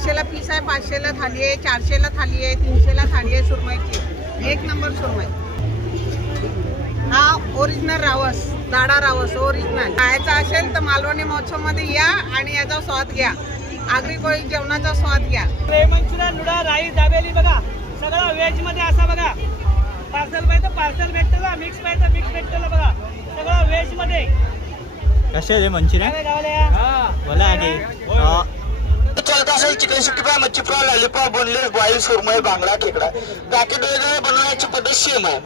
चारशेला piece आहे पाचशेला थाली आहे चारशेला थाली आहे तीनशेला थाली आहे सुरमईची. एक नंबर सुरमई. हा ओरिजिनल रावस दाडा रावस ओरिजिनल खायचा असेल तर मालवणी महोत्सवमध्ये या आणि याचा स्वाद घ्या. आगरी कोळी जेवणाचा स्वाद घ्या. मंचुरियन नूडल राईस दाबेली बघा. सगळं व्हेजमध्ये असा बघा. पार्सल पाहिजे पार्सल भेटतं मिक्स पाहिजे मिक्स भेटतं बघा. सगळं व्हेजमध्ये. कसे मंचुरियन बोला आधी असेल चिकन सिक्स्टी फ्राय मच्छी फ्राय लॉलीपॉप बोनलेस बॉईल सुरमई बांगडा खेकडा पॅकेट वगैरे बनवण्याची पद्धत सेम आहे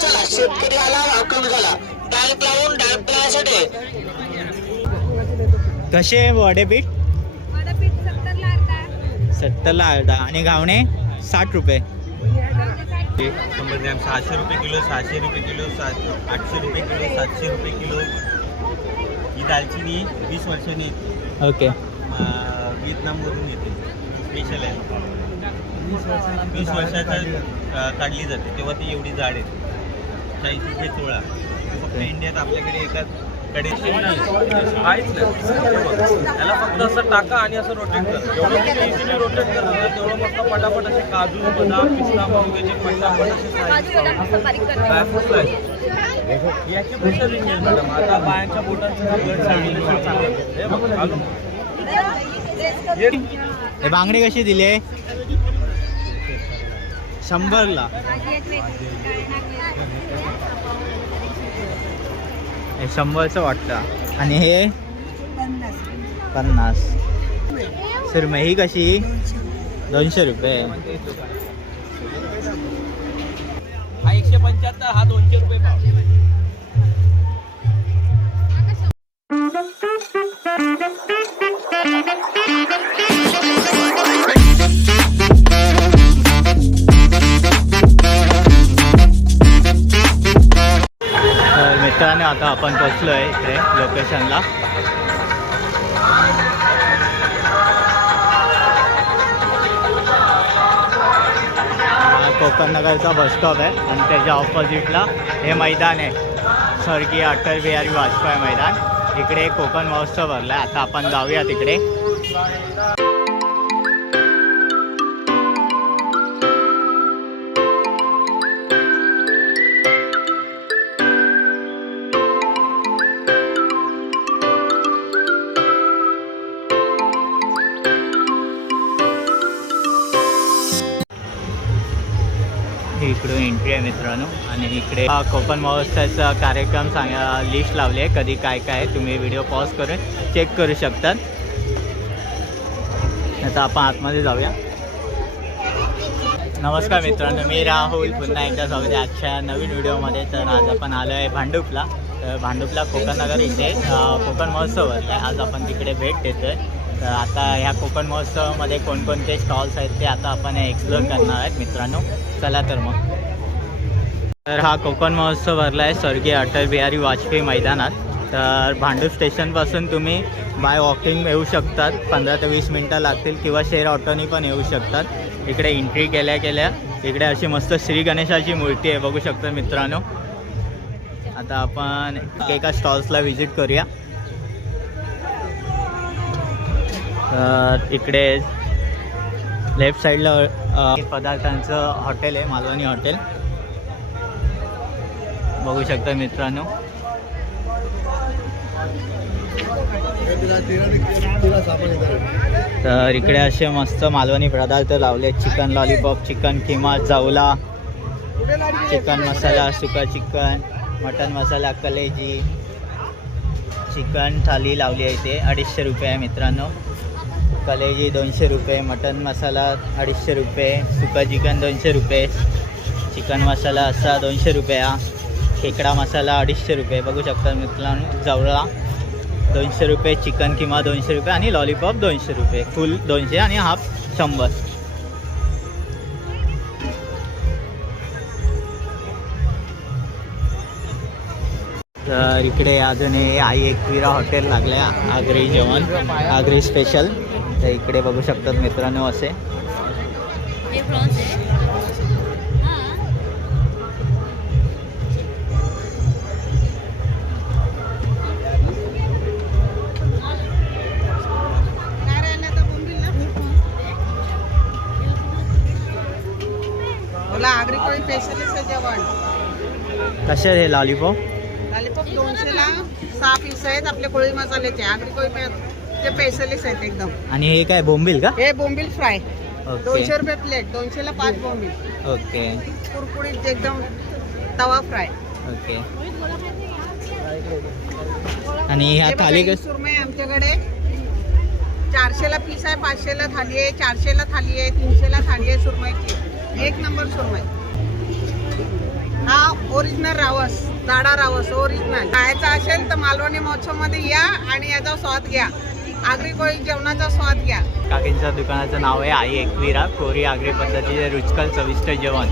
चला शेतकरी आला भाव कमी झाला डायरेक्ट लावून डायरेक्ट लावण्यासाठी कसे आहे वडेपीठ वडापीठ सत्तरला अर्धा आणि घावणे साठ रुपये. शंभर ग्रॅम सहाशे रुपये किलो सहाशे रुपये किलो सात आठशे रुपये किलो सातशे रुपये किलो. ही दालचिनी वीस वर्षांनी. ओके. व्हिएतनामवरून येते. स्पेशल आहे. वीस वर्षाच्या अं, काढली जाते. तेव्हा ती एवढी जाड आहे. चाळीस रुपये चोळा. फक्त इंडियात आपल्याकडे एका कडे काहीच नाही. त्याला फक्त असं टाका आणि असं रोटेट करा. जेवढं तुम्ही इझिली रोटेट करता तेवढं मस्त पटापट असे काजू बदाम पिस्ता मनुक्याचे पटापट असे याची आहे मॅडम आता बायांच्या बोटांचं गट सर्क्युलेशन चांगलं हे बांगडे बांगडी कशी दिले? शंभरला. हे शंभरचं वाटतं. आणि हे? पन्नास. सुरमई ही कशी? दोनशे रुपये. हा एकशे पंच्याहत्तर हा दोनशे रुपये पाव हो, मित्रांनो आता आपण पोचलो आहे इकडे लोकेशनला कोकण नगरचा बस स्टॉप आहे आणि त्याच्या ऑपोजिटला हे मैदान आहे. स्वर्गीय अटल बिहारी वाजपेयी मैदान. इकडे कोकण महोत्सव भरला आहे आता आपण जाऊया तिकडे. हे इकडून एंट्री आहे मित्रांनो. आणि इकडे कोकण महोत्सवाचा कार्यक्रम सांगा लिस्ट लावली आहे. कधी काय काय आहे तुम्ही व्हिडिओ पॉज करून चेक करू शकतात. आता आपण आतमध्ये जाऊया. नमस्कार मित्रांनो मी राहुल. पुन्हा एकदा स्वागत आहे आजच्या नवीन व्हिडिओमध्ये तर आज आपण आलो आहे भांडुपला. तर भांडुपला कोकण नगर इथे कोकण महोत्सव आहे. आज आपण तिकडे भेट देतो आहे तर आता ह्या कोकण महोत्सवामध्ये कोणकोणते स्टॉल्स आहेत ते आता आपण एक्सप्लोर करणार आहेत मित्रांनो. चला तर मग. तर हा कोकण महोत्सव भरला आहे स्वर्गीय अटल बिहारी वाजपेयी मैदानात. तर भांडूप स्टेशनपासून तुम्ही बाय वॉकिंग येऊ शकतात. पंधरा ते वीस मिनटं लागतील किंवा शेअर ऑटोनी पण येऊ शकतात. इकडे एंट्री केल्या केल्या. इकडे अशी मस्त श्री गणेशाची मूर्ती आहे. बघू शकता मित्रांनो. आता आपण एका स्टॉल्सला व्हिजिट करूया. तर इकडे लेफ्ट साईडला पदार्थांचं हॉटेल आहे. मालवणी हॉटेल बघू शकता मित्रांनो. तर इकडे असे मस्त मालवणी पदार्थ लावले. चिकन लॉलीपॉप चिकन किमा जावला. चिकन मसाला सुका चिकन मटन मसाला कलेजी. चिकन थाली लावली आहे इथे अडीचशे रुपये आहे मित्रांनो. कलेजी दोनशे रुपये मटन मसाला अडीचशे रुपये सुका चिकन दोनशे रुपये. चिकन मसाला असा दोनशे रुपया. खेकडा मसाला अडीचशे रुपये. बघू शकता मित्रांनो जवळा दोनशे रुपये चिकन किमा दोनशे रुपये आणि लॉलीपॉप दोनशे रुपये. फुल दोनशे आणि हाफ शंभर. तर इकडे अजून हे आई एकविरा हॉटेल लागल्या आहे आगरी जेवण आगरी स्पेशल तर इकडे बघू शकतात मित्रांनो असे. कसे आहे हे लॉलीपॉप लॉलीपॉप दोनशेला सहा पीस आहेत. आपले कोळी मसाल्याचे. आगरी कोळी ते स्पेशलिस्ट आहेत एकदम. आणि हे काय बोंबील का? हे बोंबील फ्राय. दोनशे रुपये प्लेट दोनशेला पाच बोंबील. ओके कुरकुरीत एकदम तवा फ्राय. ओके आणि ह्या हे थाली सुरमई आमच्याकडे. चारशेला पीस आहे पाचशेला थाली आहे चारशेला थाली आहे तीनशेला थाली आहे सुरमईची. एक नंबर सुरमई. हा ओरिजिनल रावस दाडा रावस ओरिजिनल खायचा असेल तर मालवणी महोत्सवमध्ये या आणि याचा स्वाद घ्या. आगरी कोळी जेवणाचा स्वाद घ्या. काकींच्या दुकानाचं नाव आहे आई एकविरा कोरी आगरी पद्धतीचे रुचकल चविष्ट जेवण.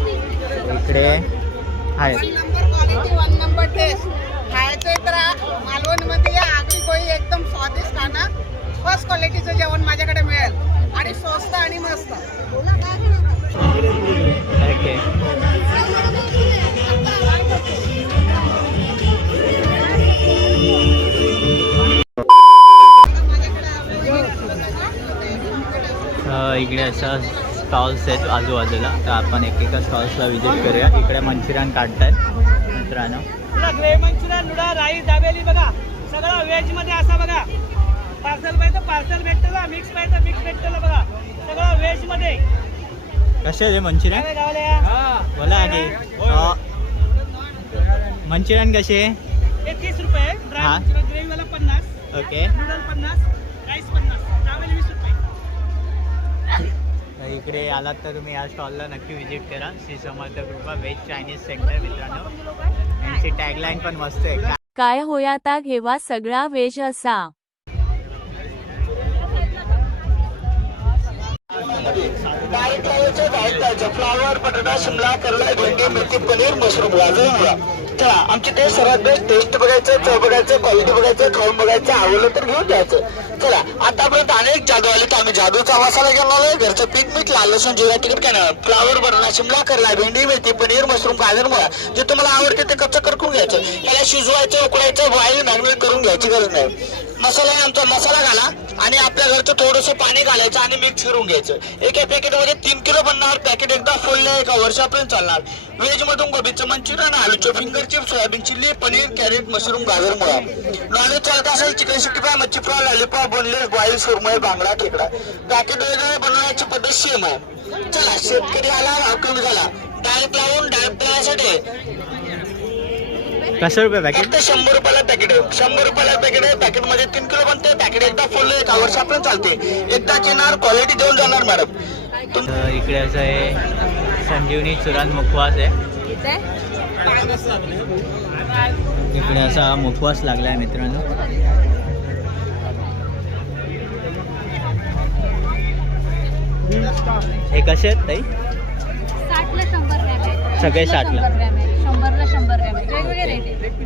इकडे आहे number quality one number taste खायचंय तर मालवणमध्ये या आगरी कोळी एकदम स्वादिष्ट खाणं फर्स्ट क्वालिटीचं जेवण माझ्याकडे मिळेल. आणि स्वस्त आणि मस्त. ओके अ, इकडे असं स्टॉल्स आहेत आजूबाजूला. तर आपण एकेका स्टॉल्सला व्हिजिट करूया. इकडे मंचुरियन काढतायत मित्रांनो. ग्रे मंचुरियन नुडा राईस दाबेली बघा. सगळं व्हेजमध्ये असा बघा. पार्सल पाहिजे पार्सल भेटतं मिक्स पाहिजे मिक्स भेटतं बघा. सगळं व्हेजमध्ये. कसे आहे मंचुरियन? बोला आधी. मंचुरियन कसे आहे? तीस रुपये. हा. ड्राय मंचुरियन ग्रेव्ही वाला पन्नास. ओके. नूडल पन्नास. इकडे आलात तर तुम्ही या स्टॉलला नक्की व्हिजिट करा. श्री समर्थ कृपा व्हेज चायनीज सेंटर मित्रांनो. यांची टॅगलाईन पण मस्त आहे. काय होयाता घेवा सगळा वेज असा. फ्लावर बटाटा शिमला करला भेंडी मेथी पनीर मशरूम गाजर चला आमची टेस्ट सर्वात बेस्ट टेस्ट बघायचं चव बघायचं क्वालिटी बघायचं खाऊन बघायचं आवडलं तर घेऊन द्यायचं चला आतापर्यंत अनेक जादू आले तर आम्ही जादूचा मसाला घेऊन आलोय घरचं पीक मीठ लाल लसूण जिरा तिकीट काय फ्लावर बनवणार शिमला करला भेंडी मेथी पनीर मशरूम गाजर मुळा. जे तुम्हाला आवडते ते कच्चं करकून घ्यायचं. याला शिजवायचं उकडायचं बॉईल मॅग्नेट करून घ्यायची गरज नाही. मसाला आमचा मसाला घाला आणि आपल्या घरचं थोडंसं पाणी घालायचं आणि मिक्स करून घ्यायचं. एका पॅकेटमध्ये तीन किलो बनणार पॅकेट एकदा फुलले एका वर्षापर्यंत चालणार. व्हेज मधून गोबीचं मंचुरियन आलूचे finger chips soybean chilli paneer carrot mushroom गाजर मुळा. नॉनव्हेज चालत असेल चिकन सिक्स्टी फ्राय मच्छी फ्राय लॉलीपॉप बोनलेस बॉईल सुरमय बांगडा खेकडा. पॅकेट वगैरे बनवण्याची पद्धत सेम आहे. चला शेतकरी आला भाव कमी झाला. डायरेक्ट लावून डायरेक्ट तळासाठी कसं रुपये पॅकेट फक्त शंभर रुपयाला पॅकेट आहे. शंभर रुपयाला पॅकेट आहे. पॅकेटमध्ये तीन किलो बनते. पॅकेट एकदा फुल एका वर्षापर्यंत चालते. एकदा येणार क्वालिटी देऊन जाणार मॅडम तर इकडे असं आहे संजीवनी चुरान मुखवास आहे. इकडे असा मुखवास लागला आहे मित्रांनो. हे कसे आहेत ताई? सगळे साठला. शंभर ग्रॅम वेगवेगळे रेट आहे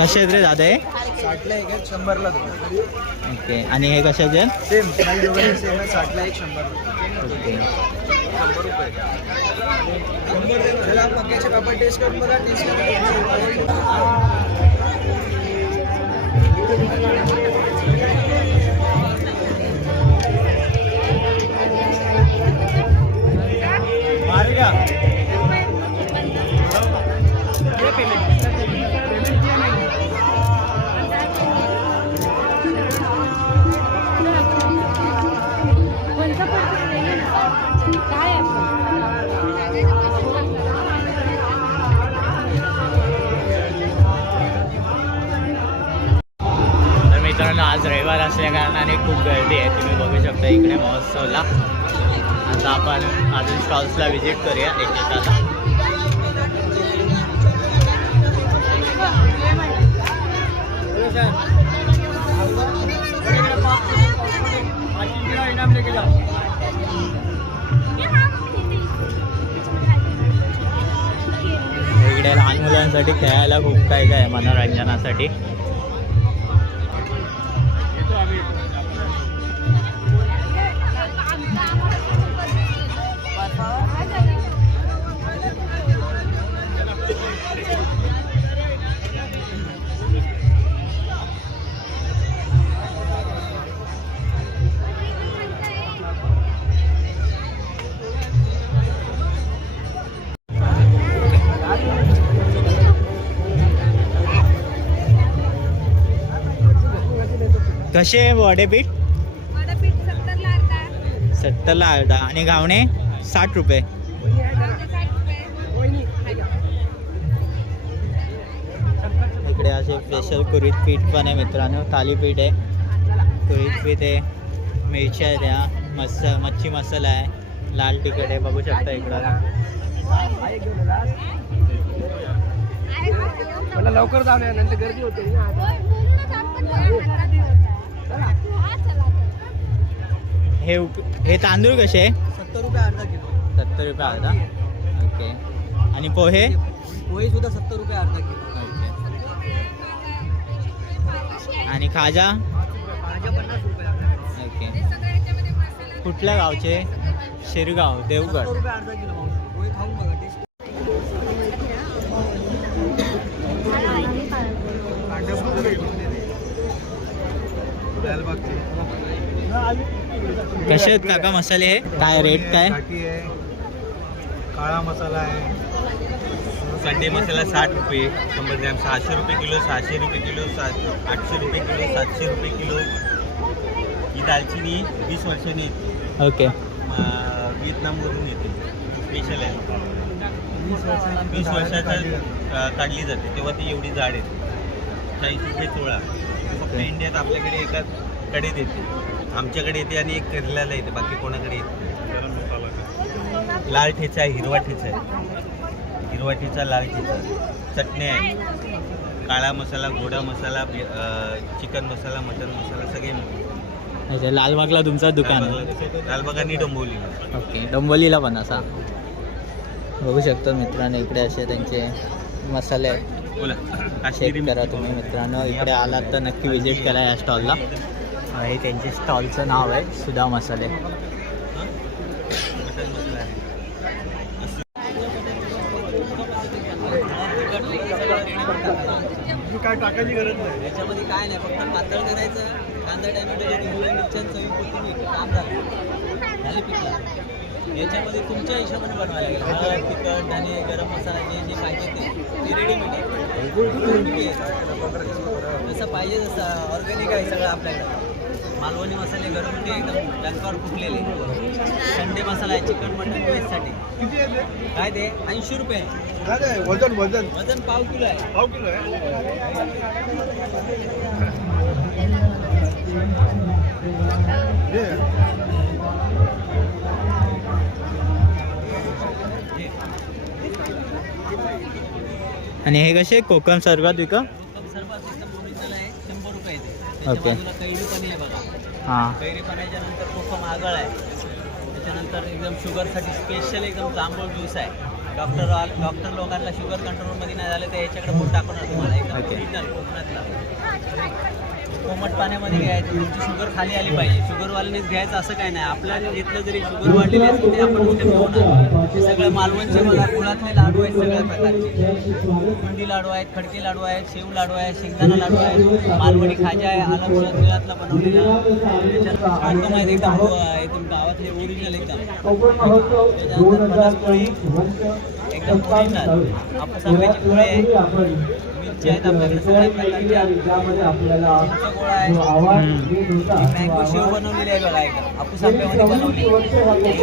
कसे आहेत रे दादा? हे साठला एक आहे शंभरला दोन ओके आणि हे कशाचे आहेत? सेम काही दोघांनी सेम आहे साठला एक शंभर. ओके. शंभर त्याला मक्याचे पापड टेस्ट करून बघा टेस्ट करून इकडे लहान मुलांसाठी खेळायला खूप काय काय मनोरंजनासाठी. कसे आहे वडेपीठ सत्तरला अर्धा आणि घावणे? साठ रुपये. इकडे असे स्पेशल कुरीत पीठ पण आहे मित्रांनो. थालीपीठ आहे. कुरीत पीठ आहे. मिरच्या आहेत त्या. मस मच्छी मसाला आहे. लाल तिखट आहे. बघू शकता इकडं. मला लवकर जाऊन गर्दी होते हे उप- हे तांदूळ कसे आहे? सत्तर रुपये अर्धा किलो. सत्तर रुपये अर्धा? ओके. आणि पोहे? पोहे सुद्धा सत्तर रुपये अर्धा किलो. ओके. आणि खाजा? भाज्या पन्नास रुपये अर्धा ओके. कुठल्या गावचे? शिरगाव देवगड. सत्तर रुपये अर्धा किलो मावशी. पोहे खाऊन बघा टेस्ट कसे आहेत काका मसाले हे? काय रेट काय? काळा मसाला आहे. संडे मसाला साठ रुपये शंभर ग्रॅम सहाशे रुपये किलो सहाशे रुपये किलो सात आठशे रुपये किलो सातशे रुपये किलो. ही दालचिनी वीस वर्षांनी येते. ओके. व्हिएतनामवरून येते. स्पेशल आहे. वीस वर्षाचा काढली जाते. तेव्हा ती एवढी जाड येते चाळीस रुपये चोळा फक्त इंडियात आपल्याकडे एका कडेत येते. आमच्याकडे येते आणि एक केरळाला येते बाकी कोणाकडे येत नाही. लाल ठेचा आहे हिरवा ठेचा आहे. हिरवा ठेचा लाल ठेचा. चटण्या आहे. काळा मसाला गोडा मसाला चिकन मसाला मटन मसाला सगळे. अच्छा लालबागला तुमचं दुकान आहे? लालबाग- आणि डोंबिवली. ओके डोंबोलीला पण असा. बघू शकतो मित्रांनो इकडे असे त्यांचे मसाले आहेत. बोला. चेक करा तुम्ही मित्रांनो इकडे आलात तर नक्की विजिट करा या स्टॉलला हे त्यांचे स्टॉलचं नाव आहे सुधा मसाले. मटन मसाला आहे काय टाकायची गरज नाही. याच्यामध्ये काय नाही फक्त पातळ करायचं कांदा टॅमॅटो याच्यामध्ये तुमच्या हिशोबाने बनवायला लागेल. हळद तिखट धने गरम मसाला जे जे पाहिजे ते. ते रेडीमेड आहे. जसं पाहिजे तसं ऑर्गॅनिक आहे सगळं आपल्याकडं. मालवणी मसाले घरगुती एकदम डंकावर फुटलेले. संडे मसाला आहे चिकन मटन व्हेजसाठी किती आहे ते? काय ते? ऐंशी रुपये? वजन वजन. वजन पाव किलो आहे. पाव किलो आहे. आणि हे कसे? कोकम सरबत विक कोकम सरबत एकदम ओरिजिनल आहे शंभर रुपये येते त्याच्या ओके. कैरी पाणी आहे बघा. हां. कैरी पाण्याच्या नंतर कोकम आगळ आहे. त्याच्यानंतर एकदम शुगरसाठी स्पेशल एकदम जांभूळ ज्यूस आहे. डॉक्टर डॉक्टर लोकांना शुगर कंट्रोलमध्ये नाही झालं तर याच्याकडे बोट टाकणार तुम्हाला. एकदम ओके. कोकणातला कोमट पाण्यामध्ये घ्यायचं तुमची शुगर खाली आली पाहिजे. शुगरवाल्यानेच घ्यायचं असं काय नाही. आपल्याला घेतलं जरी शुगर वाढलेली असते ते आपण स्टेप होणार हे सगळं मालवणचे बघा गुळातले लाडू आहेत सगळ्या प्रकारचे. बुंदी लाडू आहेत खडके लाडू आहेत शेव लाडू आहेत शेंगदाणा लाडू आहेत मालवणी खाजा आहे आलम गुळातला बनवलेला त्याच्यानंतर कोकम एकदम एकदम गावातले ओरिजिनल एकदम. त्याच्यानंतर फणसपोळी एकदम ओरिजिनल आपण सांगायची पोळी आहे मिरची आहेत आपल्याकडे सगळ्या प्रकारच्या चिंच गोळा आहे. मँगो शेव बनवलेली आहे बघा एकदम हापूस आंब्यामध्ये बनवली.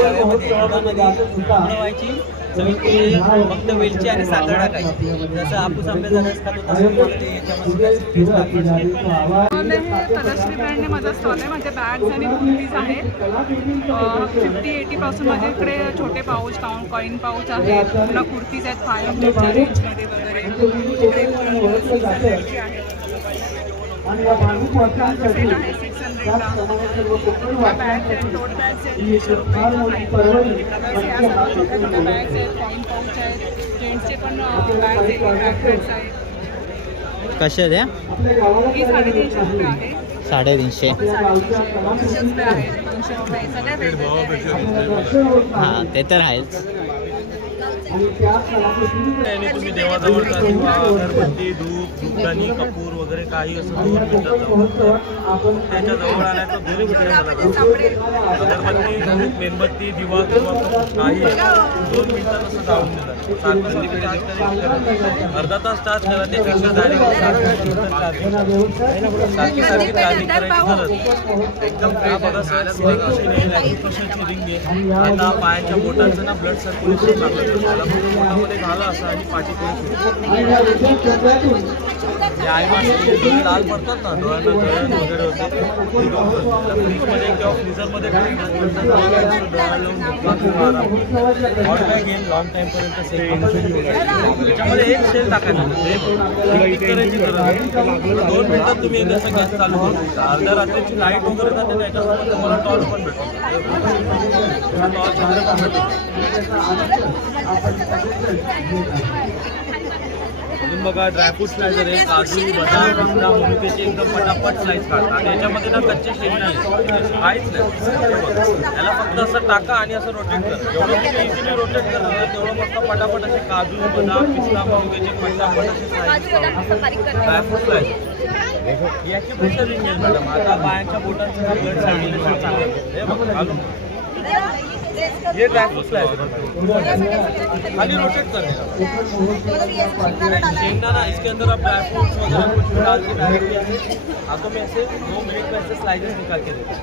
रव्यामध्ये दुधामध्ये उकळवायची चवीपुरती फक्त वेलची आणि साखर टाकायची. जसं हापूस आंब्याचा रस खातो तसं आहे तलश्री ब्रँडने माझा स्टॉल आहे माझे बॅग्स आणि कुर्तीज आहेत फिफ्टी एटीपासून माझ्या इकडे छोटे पाऊच काउन कॉईन पाऊच आहेत पुन्हा कुर्तीज आहेत फाय हंड्रेडच्या रेंजमध्ये वगैरे. रुपये या सर्व बॅग्स आहेत बॅग बॅग्स आहेत कसे द्या ही साडेतीनशे. हां ते तर आहेच. आणि तुम्ही देवाजवळ किंवा अगरबत्ती धूप धूपदाणी कपूर वगैरे काही असं दोन भेटत त्याच्याजवळ आणायचं दोन्ही मिनिटं अगरबत्ती धूप मेणबत्ती दिवा किंवा काही दोन मिनिटात असं जाऊन देतात सात तिकडे अर्धा तास चार्ज करा त्यापेक्षा डायरेक्ट सारखी सारखी चार्जिंग करायची गरज एकदम फ्रेश बघा सर सिलिंग मशीन आहे लॅक्युप्रेशरची रिंग आहे आता पायाच्या बोटांचं ना ब्लड सर्क्युलेशन चांगलं फक्त बोटामध्ये घाला असं आणि पाठी हे आई डोळे लाल पडतात ना डोळ्यांना जळण वगैरे होते. फ्रीजमध्ये किंवा फ्रीझरमध्ये डोळ्याला लॉंग टाईमपर्यंत सेफ त्याच्यामध्ये एक सेल टाकायचा. करायची गरज दोन मिनिटात तुम्ही एकदा असं गॅस चालू करू. शकता अर्ध्या रात्रीची लाइट वगैरे जाते त्याच्यासोबत तुम्हाला टॉर्च पण भेटतो. टॉर्च बंद पण भेटतो. बघा ड्रायफ्रूट स्लायझर आहे काजू बदाम पिस्ता मनुक्याचे एकदम पटापट स्लाइस काढतात. याच्यामध्ये ना कच्चे शेंग नाही. काहीच नाही. याला फक्त असं टाका आणि असं रोटेट करा. जेवढं तुम्ही इझिली रोटेट करता ना तेवढं मस्त पटापट असे काजू बदाम पिस्ता मनुक्याचे पटापट असे स्लाइस ड्रायफ्रूट स्लाइस याची पुढच्या रिंग मॅडम. आता पायांच्या बोटांचं ब्लड चांगलं. हे बघा ये ड्रायफ्रूट स्लाइस खाली रोटेट कर शेंगदाना इसके अंदर आप ड्राई फ्रूट्स वगैरह कुछ डाल के डायरेक्टली ऐसे हाथों में ऐसे दो मिनट में ऐसे स्लाइसेस निकाल के देते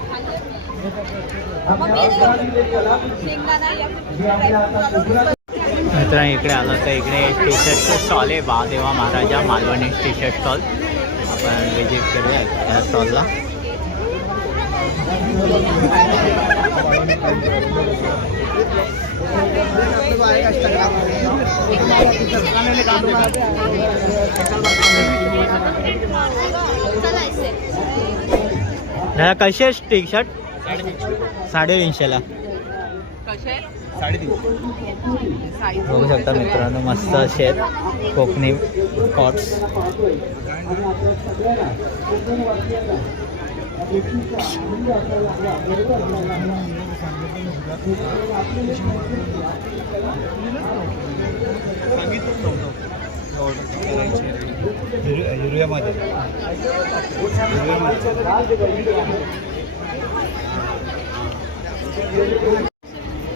मित्रांनो इकडे आलो तर इकडे टी शर्टचं स्टॉल आहे Mahadeva Maharaja Malvani T shirt stall आपण विज़िट करूया स्टॉलला दादा कशी आहेस टी शर्ट? साडेतीनशेला. बघू शकता मित्रांनो मस्त असे आहेत कोकणी कॉट्स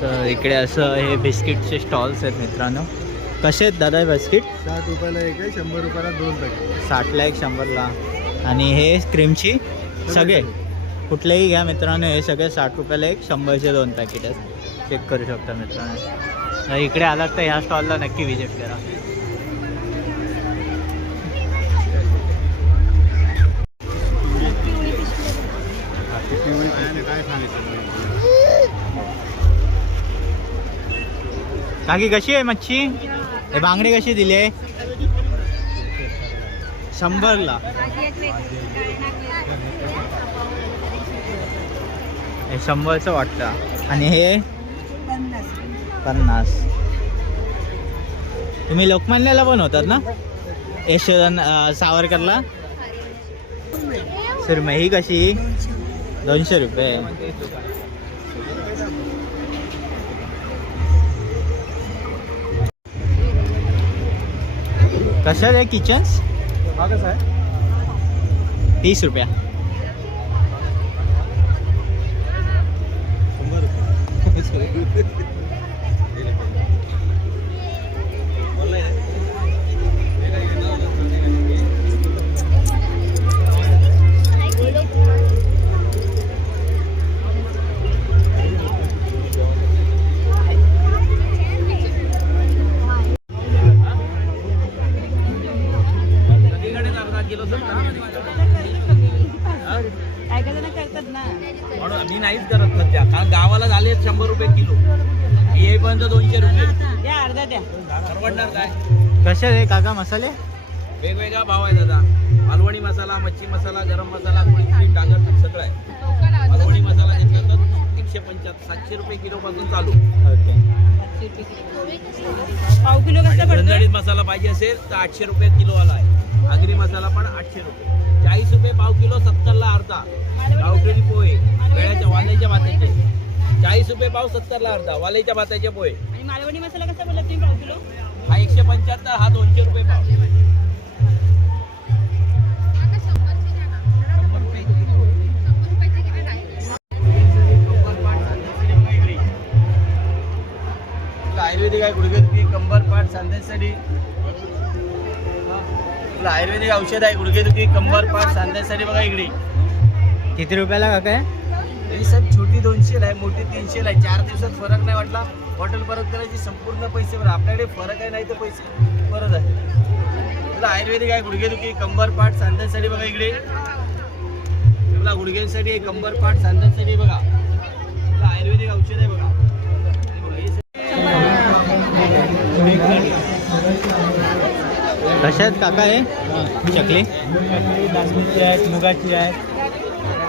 तर इकडे असं हे बिस्किटचे स्टॉल्स आहेत मित्रांनो. कसे आहेत दादा बिस्किट? साठ रुपयाला एक आहे शंभर रुपयाला दोन पॅकेट. साठला एक शंभरला. आणि हे क्रीमची सगळे. कुठलेही घ्या मित्रांनो हे सगळे साठ रुपयाला एक शंभरचे दोन पॅकेट आहेत. चेक करू शकता मित्रांनो. इकडे आलात तर ह्या स्टॉलला नक्की व्हिजिट करा. काकी कशी आहे मच्छी? हे बांगडे कशी दिले? शंभरला. हे शंभरचं वाटतं. आणि हे पन्नास. तुम्ही लोकमान्याला पण होतात ना? यशोधन सावरकरला? सुरमई ही कशी? दोनशे रुपये. कसं आहे किचन्स? कसं आहे तीस रुपया. それ。मी नाहीच करत सध्या. कारण गावाला झाले आहेत शंभर रुपये किलो. येईपर्यंत दोनशे रुपये. द्या अर्धा द्या. परवडणार काय? कसे आहे काका मसाले? वेगवेगळा भाव आहे दादा. मालवणी मसाला मच्छी मसाला गरम मसाला कोळी टांगर तूप सगळं आहे. मालवणी मसाला घेतला तर एकशे पंच्याहत्तर सातशे रुपये किलोपासून चालू. ओके. पाव किलो कसं पडतं? मसाला पाहिजे असेल तर आठशे रुपये किलोवाला आहे. आगरी मसाला पण आठशे रुपये. चाळीस रुपये पाव किलो सत्तरला अर्धा. गावठीची पोहे वेळाच्या वालाच्या भाताचे. चाळीस रुपये पाव सत्तरला अर्धा वालाच्या भाताचे पोहे. आणि मालवणी मसाला कसा बोलला तुम्ही पाव किलो? हा एकशे पंच्याहत्तर हा दोनशे रुपये पाव. आयुर्वेदिक आहे गुडघेदुखी कंबर पाठ सांध्यासाठी आयुर्वेदिक औषध आहे गुडघेदुखी कंबर पाठ सांध्यासाठी बघा इकडे. किती रुपयाला काका आहे? ही सब छोटी दोनशे आहे मोठी तीनशे आहे. चार दिवसात फरक नाही वाटला. बॉटल परत करायची संपूर्ण पैसे भरा. आपल्याकडे फरक आहे नाही तर पैसे. परत आहे. तुला आयुर्वेदिक आहे गुडघेदुखी कंबर पाठ सांध्यासाठी बघा इकडे. तुला गुडघ्यांसाठी आहे कंबर पाठ सांध्यासाठी बघा. तुला आयुर्वेदिक औषध आहे बघा. बघा, कशा आहेत काका हे? चकली? आहेत मुगाची आहेत.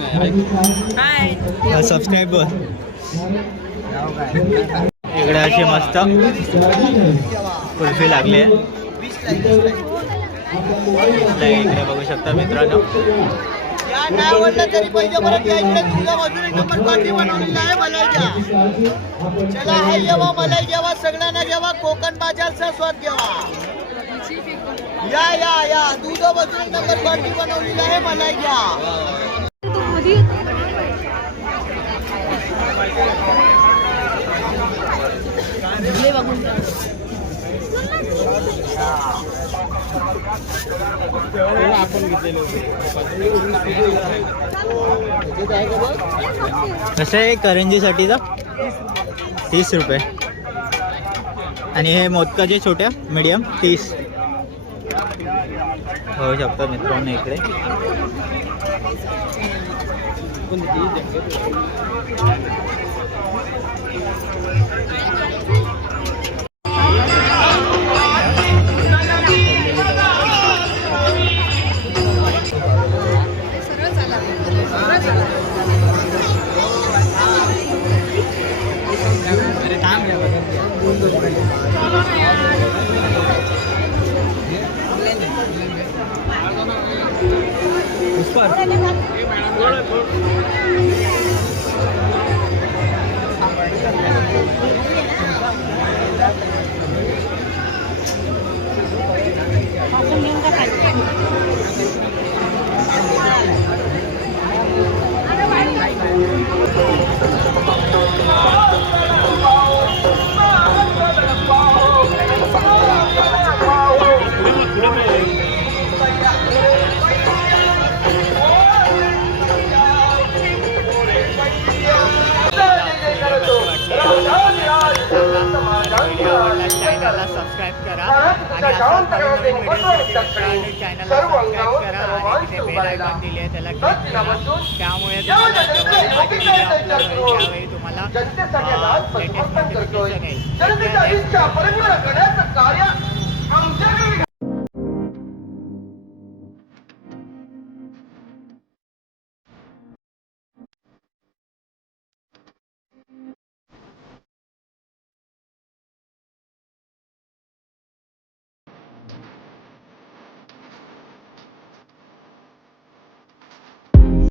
हाय सबस्क्राईबर इकडे अशी मस्त कुल्फी लागली. आहे इकडे बघू शकता मित्रांनो. चला जेव्हा मलाई जेव्हा सगळ्यांना जेव्हा कोकण बाजारचा स्वाद घ्यावा या या या. दूध बाजूने नंबर पाठी बनवलेला आहे मलाई घ्या. कसं आहे करंजीसाठीचा तीस रुपये. आणि हे मोदकाचे छोट्या मीडियम तीस. होऊ शकतो मित्रांनो इकडे. व्हिडिओ सबस्क्राईब करा. आणि अशाच नवीन व्हिडिओसाठी चॅनलला सबस्क्राईब करा आणि तिथे बेल आयकॉन दिली आहे त्याला क्लिक करा. त्यामुळे तुम्हाला त्यावेळी तुम्हाला लेटेस्ट नोटिफिकेशन येईल